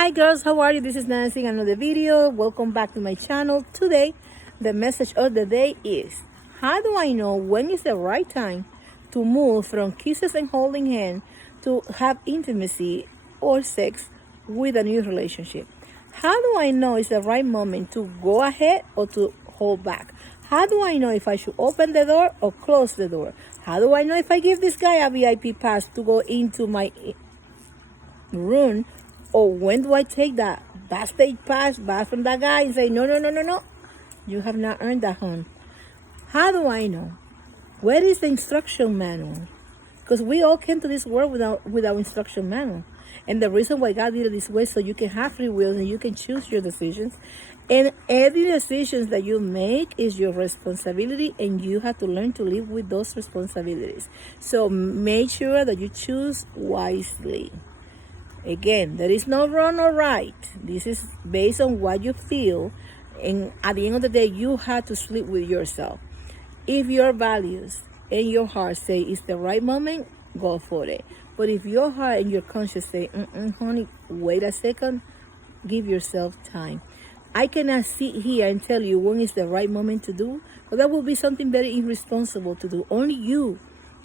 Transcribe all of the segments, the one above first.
Hi girls, how are you? This is Nancy in another video. Welcome back to my channel. Today, the message of the day is, how do I know when is the right time to move from kisses and holding hands to have intimacy or sex with a new relationship? How do I know it's the right moment to go ahead or to hold back? How do I know if I should open the door or close the door? How do I know if I give this guy a VIP pass to go into my room, or when do I take that backstage pass back from that guy and say, no, you have not earned that, hon? How do I know? Where is the instruction manual? Because we all came to this world without instruction manual. And the reason why God did it this way, so you can have free will and you can choose your decisions. And every decision that you make is your responsibility, and you have to learn to live with those responsibilities. So make sure that you choose wisely. Again, there is no wrong or right. This is based on what you feel. And at the end of the day, you have to sleep with yourself. If your values and your heart say it's the right moment, go for it. But if your heart and your conscience say, honey, wait a second, give yourself time. I cannot sit here and tell you when is the right moment to do, but that will be something very irresponsible to do. Only you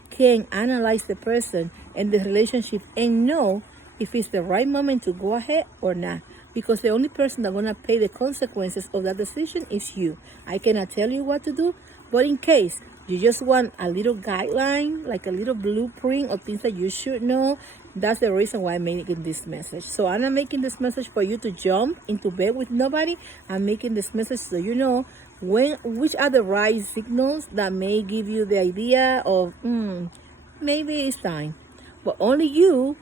can analyze the person and the relationship and know if it's the right moment to go ahead or not. Because the only person that's going to pay the consequences of that decision is you. I cannot tell you what to do, but in case you just want a little guideline, like a little blueprint of things that you should know, that's the reason why I'm making this message. So I'm not making this message for you to jump into bed with nobody. I'm making this message so you know which are the right signals that may give you the idea of, maybe it's time. But only you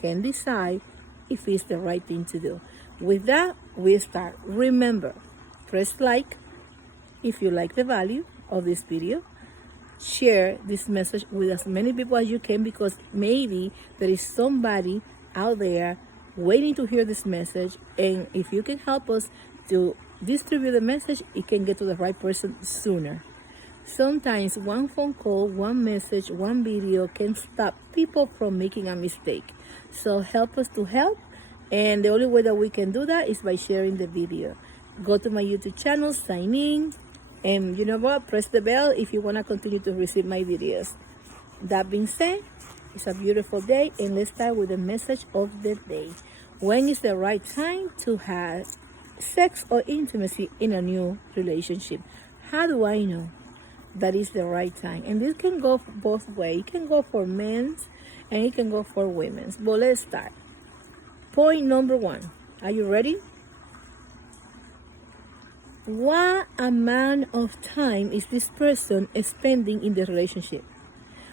can decide if it's the right thing to do. With that, we start. Remember, press like if you like the value of this video. Share this message with as many people as you can, because maybe there is somebody out there waiting to hear this message. And if you can help us to distribute the message, it can get to the right person sooner. Sometimes one phone call, one message, one video can stop people from making a mistake. So help us to help. And the only way that we can do that is by sharing the video. Go to my YouTube channel, sign in, and you know what? Press the bell if you want to continue to receive my videos. That being said, it's a beautiful day, and let's start with the message of the day. When is the right time to have sex or intimacy in a new relationship? How do I know that is the right time? And this can go both ways. It can go for men's and it can go for women's. But let's start. Point number 1. Are you ready? What amount of time is this person spending in the relationship?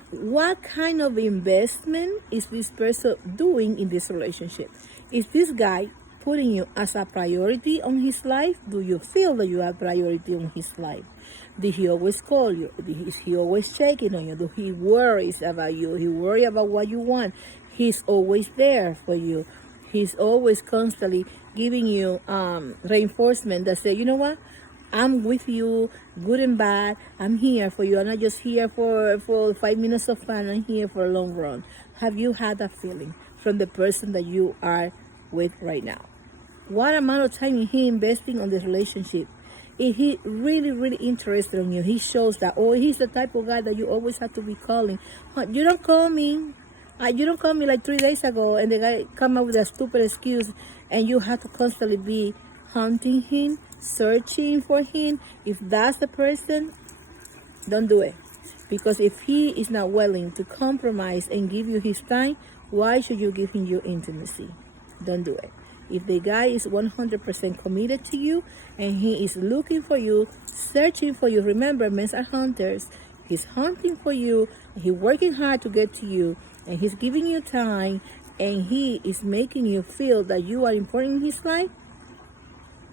What kind of investment is this person doing in this relationship? Is this guy putting you as a priority on his life? Do you feel that you are a priority on his life? Did he always call you? Is he always checking on you? Do he worries about you? He worry about what you want? He's always there for you. He's always constantly giving you reinforcement that say, you know what? I'm with you, good and bad. I'm here for you. I'm not just here for 5 minutes of fun. I'm here for a long run. Have you had that feeling from the person that you are with right now? What amount of time is he investing on the relationship? Is he really interested in you? He shows that. Or he's the type of guy that you always have to be calling. You don't call me. You don't call me like 3 days ago, and the guy come up with a stupid excuse, and you have to constantly be hunting him, searching for him. If that's the person, don't do it. Because if he is not willing to compromise and give you his time, why should you give him your intimacy? Don't do it. If the guy is 100% committed to you and he is looking for you, searching for you, remember, men are hunters. He's hunting for you, he's working hard to get to you, and he's giving you time, and he is making you feel that you are important in his life,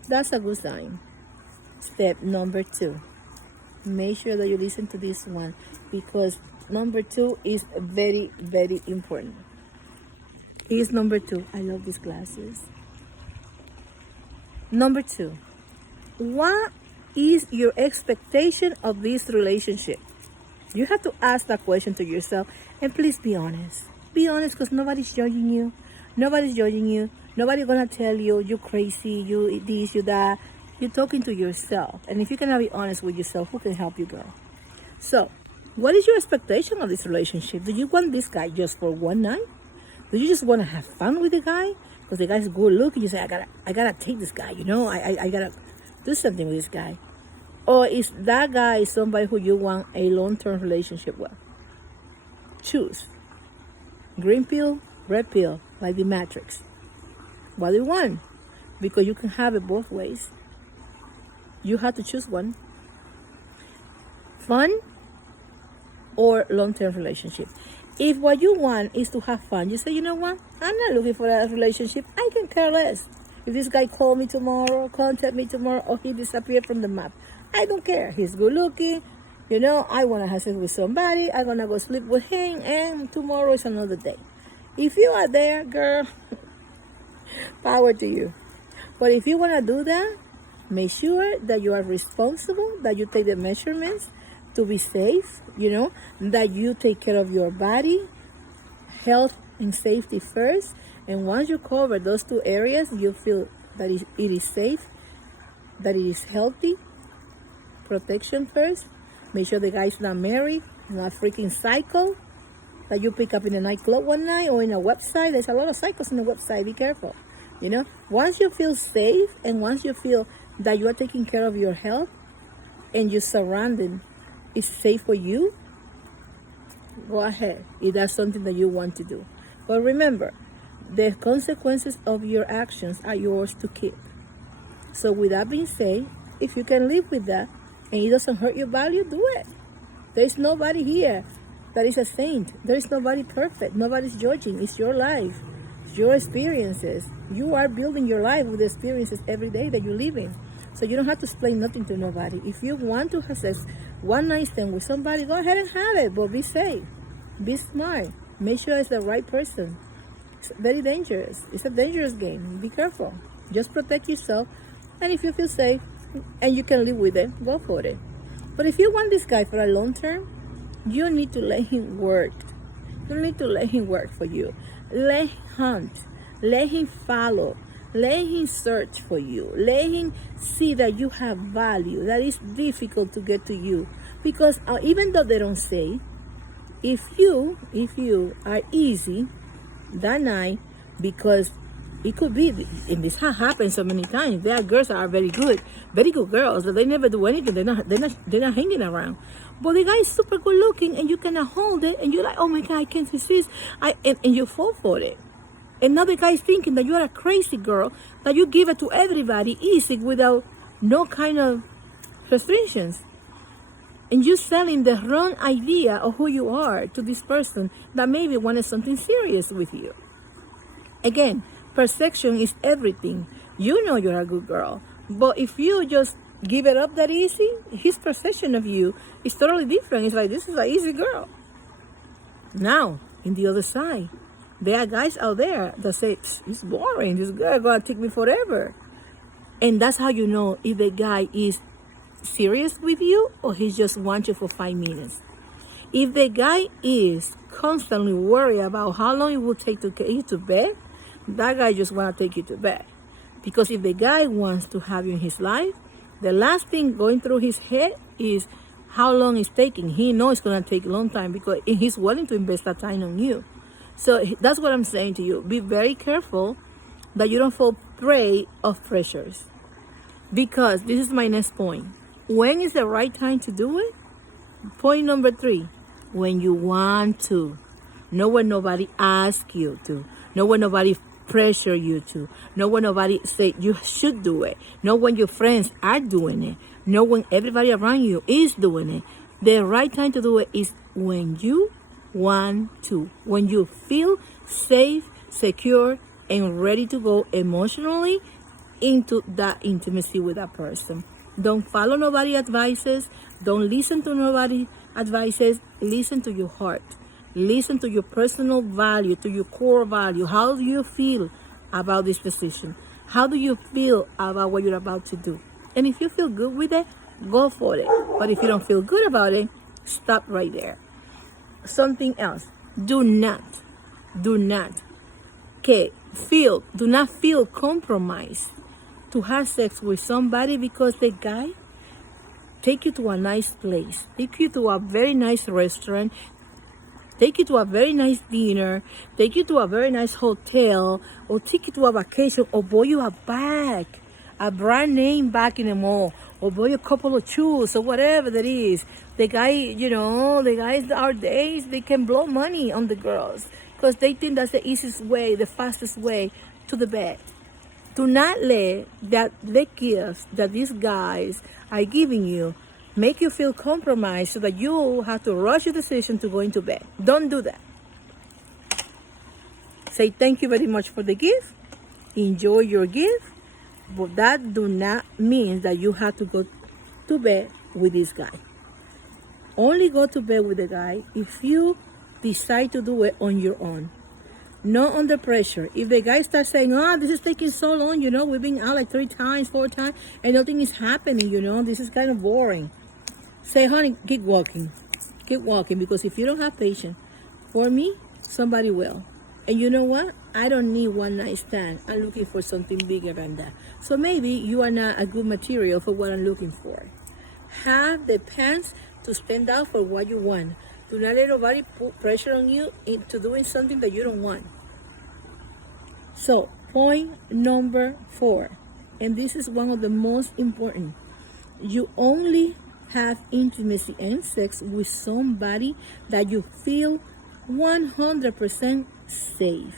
that's a good sign. Step number 2. Make sure that you listen to this one, because number 2 is very important. Here's number 2. I love these glasses. Number 2. What is your expectation of this relationship? You have to ask that question to yourself, and please be honest. Be honest, because nobody's judging you. Nobody's judging you. Nobody's gonna tell you you're crazy, you this, you that. You're talking to yourself. And if you cannot be honest with yourself, who can help you, girl? So, what is your expectation of this relationship? Do you want this guy just for one night? Do you just want to have fun with the guy? Because the guy's good looking, you say, I gotta take this guy, I gotta do something with this guy. Or is that guy somebody who you want a long-term relationship with? Choose. Green pill, red pill, like the Matrix. What do you want? Because you can have it both ways. You have to choose one. Fun or long-term relationship. If what you want is to have fun, you say, you know what? I'm not looking for a relationship. I can care less. If this guy call me tomorrow, contact me tomorrow, or he disappeared from the map, I don't care. He's good looking. I want to have sex with somebody. I'm going to go sleep with him, and tomorrow is another day. If you are there, girl, power to you. But if you want to do that, make sure that you are responsible, that you take the measurements to be safe, that you take care of your body, health and safety first. And once you cover those two areas, you feel that it is safe, that it is healthy. Protection first. Make sure the guy's not married, not freaking psycho that you pick up in a nightclub one night or in a website. There's a lot of psychos in the website. Be careful. Once you feel safe and once you feel that you are taking care of your health and your surrounding is safe for you, go ahead if that's something that you want to do. But remember, the consequences of your actions are yours to keep. So with that being said, if you can live with that and it doesn't hurt your value, do it. There's nobody here that is a saint. There is nobody perfect. Nobody's judging. It's your life. It's your experiences. You are building your life with the experiences every day that you live in. So you don't have to explain nothing to nobody. If you want to have sex one night stand with somebody, go ahead and have it. But be safe. Be smart. Make sure it's the right person. It's very dangerous. It's a dangerous game. Be careful. Just protect yourself. And if you feel safe and you can live with it, go for it. But if you want this guy for a long term, you need to let him work. You need to let him work for you. Let him hunt. Let him follow. Let him search for you. Let him see that you have value, that it's difficult to get to you. Because even though they don't say, if you are easy that night, because it could be, and this has happened so many times. There are girls that are very good girls, but they never do anything. They're not hanging around. But the guy is super good looking, and you cannot hold it, and you're like, oh my God, I can't resist. And you fall for it. Another guy is thinking that you are a crazy girl, that you give it to everybody easy without no kind of restrictions. And you're selling the wrong idea of who you are to this person that maybe wanted something serious with you. Again, perception is everything. You know you're a good girl. But if you just give it up that easy, his perception of you is totally different. It's like, this is an easy girl. Now, in the other side, there are guys out there that say, it's boring. This girl is going to take me forever. And that's how you know if the guy is serious with you or he just wants you for 5 minutes. If the guy is constantly worried about how long it will take to get you to bed, that guy just want to take you to bed. Because if the guy wants to have you in his life, the last thing going through his head is how long it's taking. He knows it's going to take a long time because he's willing to invest that time on you. So that's what I'm saying to you. Be very careful that you don't fall prey of pressures. Because this is my next point. When is the right time to do it? Point number 3. When you want to. Not when nobody asks you to. Not when nobody pressure you to. Not when nobody say you should do it. Not when your friends are doing it. Not when everybody around you is doing it. The right time to do it is when you want to. When you feel safe, secure, and ready to go emotionally into that intimacy with that person. Don't follow nobody's advices. Don't listen to nobody's advices. Listen to your heart. Listen to your personal value, to your core value. How do you feel about this decision? How do you feel about what you're about to do? And if you feel good with it, go for it. But if you don't feel good about it, stop right there. Something else. Do not do not feel compromised to have sex with somebody because the guy take you to a nice place, take you to a very nice restaurant, take you to a very nice dinner, take you to a very nice hotel, or take you to a vacation, or buy you a bag, a brand name bag in the mall, or buy a couple of shoes, or whatever that is. The guys nowadays, they can blow money on the girls because they think that's the easiest way, the fastest way to the bed. Do not let the gifts that these guys are giving you make you feel compromised so that you have to rush your decision to go into bed. Don't do that. Say thank you very much for the gift. Enjoy your gift. But that do not mean that you have to go to bed with this guy. Only go to bed with the guy if you decide to do it on your own. Not under pressure. If the guy starts saying, oh, this is taking so long, we've been out like 3 times, 4 times, and nothing is happening, this is kind of boring. Say, honey, keep walking. Keep walking, because if you don't have patience, for me, somebody will. And you know what? I don't need one night stand. I'm looking for something bigger than that. So maybe you are not a good material for what I'm looking for. Have the pants to stand out for what you want. Do not let nobody put pressure on you into doing something that you don't want. So, point number 4, and this is one of the most important. You only have intimacy and sex with somebody that you feel 100% safe.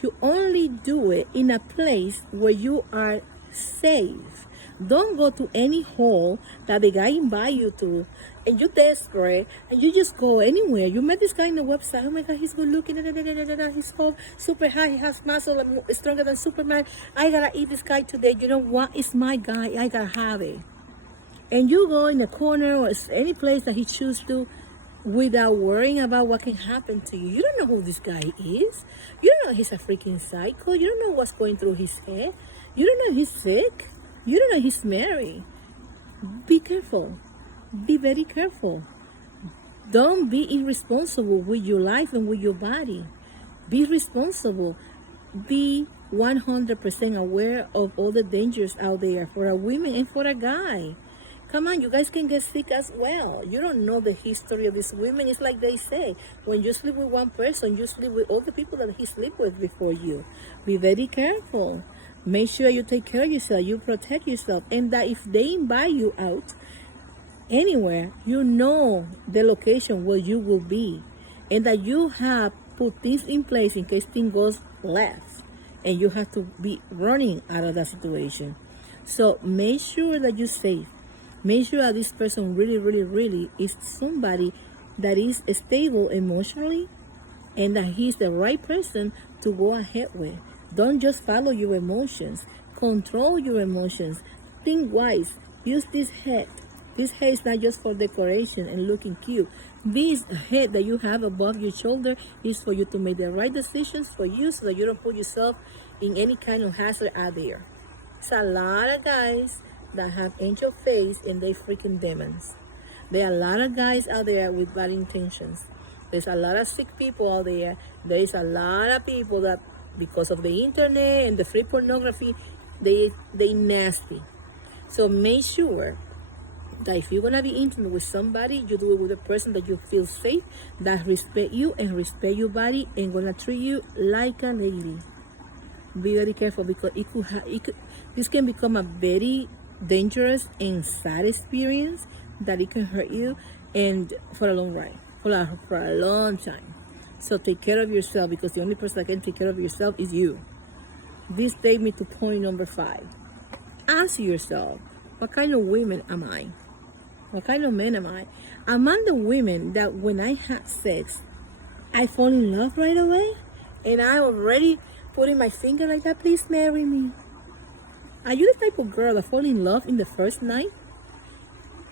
You only do it in a place where you are safe. Don't go to any hole that the guy invite you to, and you're desperate, and you just go anywhere. You met this guy on the website. Oh my God, he's good looking. He's so super high. He has muscle. I'm stronger than Superman. I gotta eat this guy today. You know what? It's my guy. I gotta have it. And you go in the corner or any place that he chooses to, without worrying about what can happen to you. You don't know who this guy is. You don't know he's a freaking psycho. You don't know what's going through his head. You don't know he's sick. You don't know he's married. Be careful. Be very careful. Don't be irresponsible with your life and with your body. Be responsible. Be 100% aware of all the dangers out there for a woman and for a guy. Come on, you guys can get sick as well. You don't know the history of these women. It's like they say, when you sleep with one person, you sleep with all the people that he sleep with before you. Be very careful. Make sure you take care of yourself, you protect yourself, and that if they invite you out anywhere, you know the location where you will be, and that you have put things in place in case things goes left, and you have to be running out of that situation. So make sure that you're safe. Make sure that this person really is somebody that is stable emotionally, and that he's the right person to go ahead with. Don't just follow your emotions. Control your emotions. Think wise. Use this head. This head is not just for decoration and looking cute. This head that you have above your shoulder is for you to make the right decisions for you, so that you don't put yourself in any kind of hazard out there. It's a lot of guys that have angel face and they freaking demons. There are a lot of guys out there with bad intentions. There's a lot of sick people out there. There's a lot of people that, because of the internet and the free pornography, they nasty. So make sure that if you're gonna be intimate with somebody, you do it with a person that you feel safe, that respect you and respect your body, and gonna treat you like a lady. Be very careful, because this can become a very dangerous and sad experience that it can hurt you, and for a long ride, for a long time. So take care of yourself, because the only person that can take care of yourself is you. This takes me to point number 5. Ask yourself, what kind of women am I? What kind of man am I? Am I the women that when I have sex, I fall in love right away? And I already putting my finger like that, please marry me? Are you the type of girl that fall in love in the first night?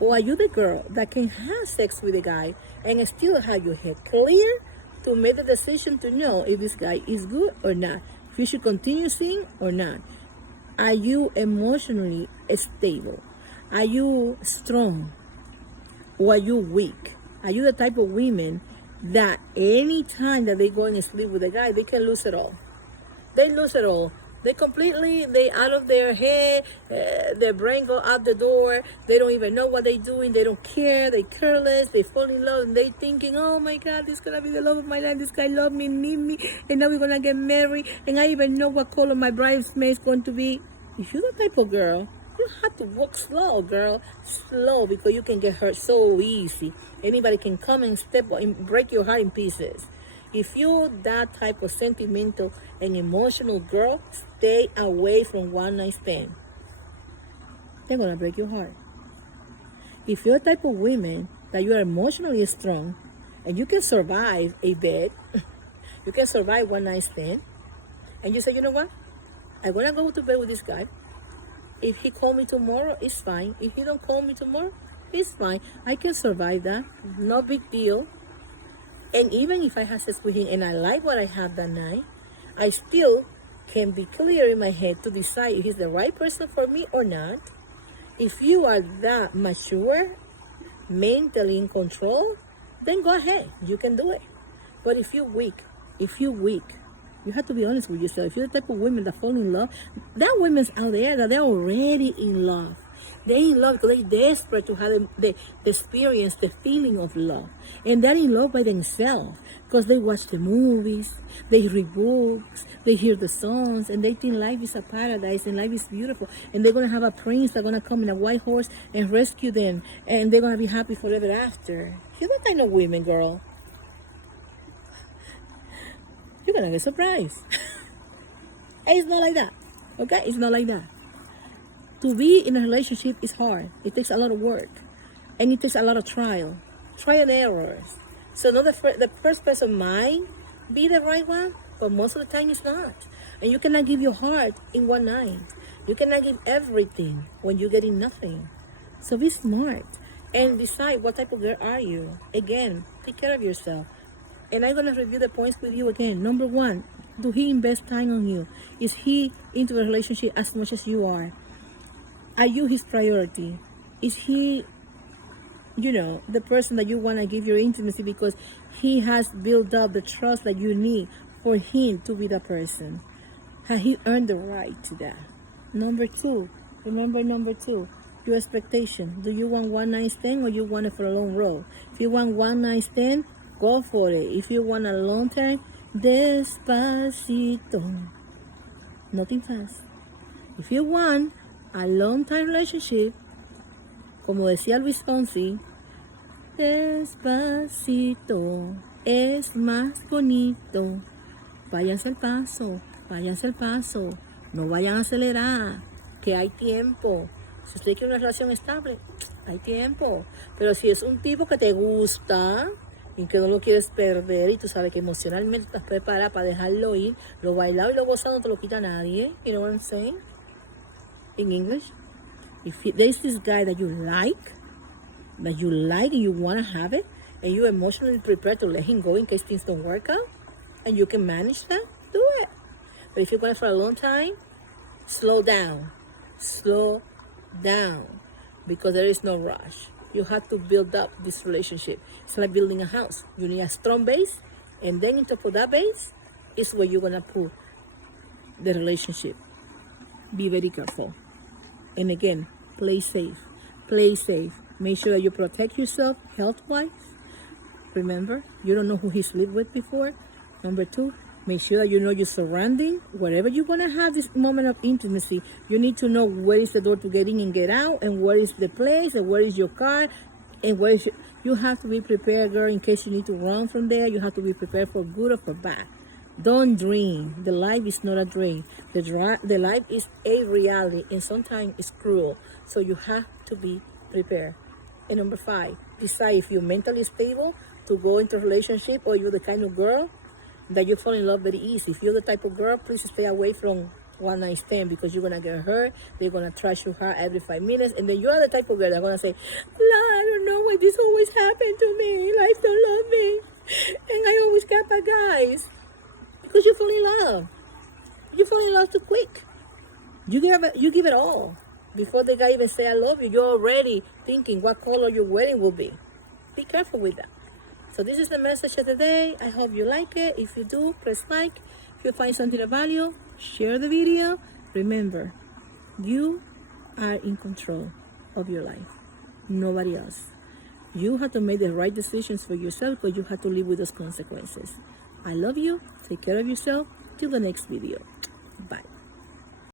Or are you the girl that can have sex with a guy and still have your head clear to make the decision to know if this guy is good or not, if you should continue seeing or not? Are you emotionally stable? Are you strong? Or are you weak? Are you the type of women that any time that they go and sleep with a guy, they can lose it all? They lose it all. They out of their head, their brain go out the door. They don't even know what they're doing. They don't care. They careless. They fall in love and they thinking, oh my God, this is gonna be the love of my life. This guy love me, need me, and now we're gonna get married. And I even know what color my bridesmaid's going to be. If you're the type of girl, you have to walk slow, girl, slow, because you can get hurt so easy. Anybody can come and step and break your heart in pieces. If you're that type of sentimental and emotional girl, stay away from one night stand. They're gonna break your heart. If you're the type of woman that you are emotionally strong and you can survive a bed, you can survive one night stand, and you say, you know what? I'm gonna go to bed with this guy. If he call me tomorrow, it's fine. If he don't call me tomorrow, it's fine. I can survive that. No big deal. And even if I have sex with him and I like what I have that night, I still can be clear in my head to decide if he's the right person for me or not. If you are that mature, mentally in control, then go ahead. You can do it. But if you're weak, you have to be honest with yourself. If you're the type of women that fall in love, there are women out there that they're already in love. They're in love because they're desperate to have the experience, the feeling of love. And they're in love by themselves because they watch the movies, they read books, they hear the songs, and they think life is a paradise and life is beautiful. And they're going to have a prince that's going to come in a white horse and rescue them. And they're going to be happy forever after. You're that kind of women, girl. You're going to get surprised. And it's not like that. Okay? It's not like that. To be in a relationship is hard. It takes a lot of work. And it takes a lot of trial and errors. So not the first person might be the right one, but most of the time it's not. And you cannot give your heart in one night. You cannot give everything when you're getting nothing. So be smart and decide what type of girl are you. Again, take care of yourself. And I'm going to review the points with you again. Number 1, do he invest time on you? Is he into the relationship as much as you are? Are you his priority? Is he, the person that you want to give your intimacy because he has built up the trust that you need for him to be the person? Has he earned the right to that? Number 2, remember number 2, your expectation. Do you want one night stand or you want it for a long road? If you want one night stand, go for it. If you want a long time, despacito. Nothing fast. If you want a long-time relationship, como decía Luis Fonsi, despacito, es más bonito. Váyanse al paso, no vayan a acelerar, que hay tiempo. Si usted quiere una relación estable, hay tiempo. Pero si es un tipo que te gusta y que no lo quieres perder y tú sabes que emocionalmente estás preparada para dejarlo ir, lo bailado y lo gozado no te lo quita nadie. You know what I'm saying? In English, if there's this guy that you like and you want to have it, and you're emotionally prepared to let him go in case things don't work out, and you can manage that, do it. But if you're going for a long time, slow down, because there is no rush. You have to build up this relationship. It's like building a house. You need a strong base, and then on top of that base is where you're going to put the relationship. Be very careful. And again, play safe. Make sure that you protect yourself health-wise. Remember, you don't know who he's lived with before. Number 2, make sure that you know your surrounding. Wherever you're going to have this moment of intimacy, you need to know where is the door to get in and get out, and where is the place, and where is your car, and where is you have to be prepared, girl, in case you need to run from there. You have to be prepared for good or for bad. Don't dream. The life is not a dream. The life is a reality, and sometimes it's cruel. So you have to be prepared. And number 5, decide if you're mentally stable to go into a relationship, or you're the kind of girl that you fall in love very easy. If you're the type of girl, please stay away from one night stand, because you're going to get hurt. They're going to trash your heart every 5 minutes. And then you're the type of girl that's going to say, I don't know why this always happened to me. Life don't love me. And I always get bad guys. Because you fall in love. You fall in love too quick. You give it all. Before the guy even say I love you, you're already thinking what color your wedding will be. Be careful with that. So this is the message of the day. I hope you like it. If you do, press like. If you find something of value, share the video. Remember, you are in control of your life, nobody else. You have to make the right decisions for yourself, but you have to live with those consequences. I love you. Take care of yourself. Till the next video. Bye.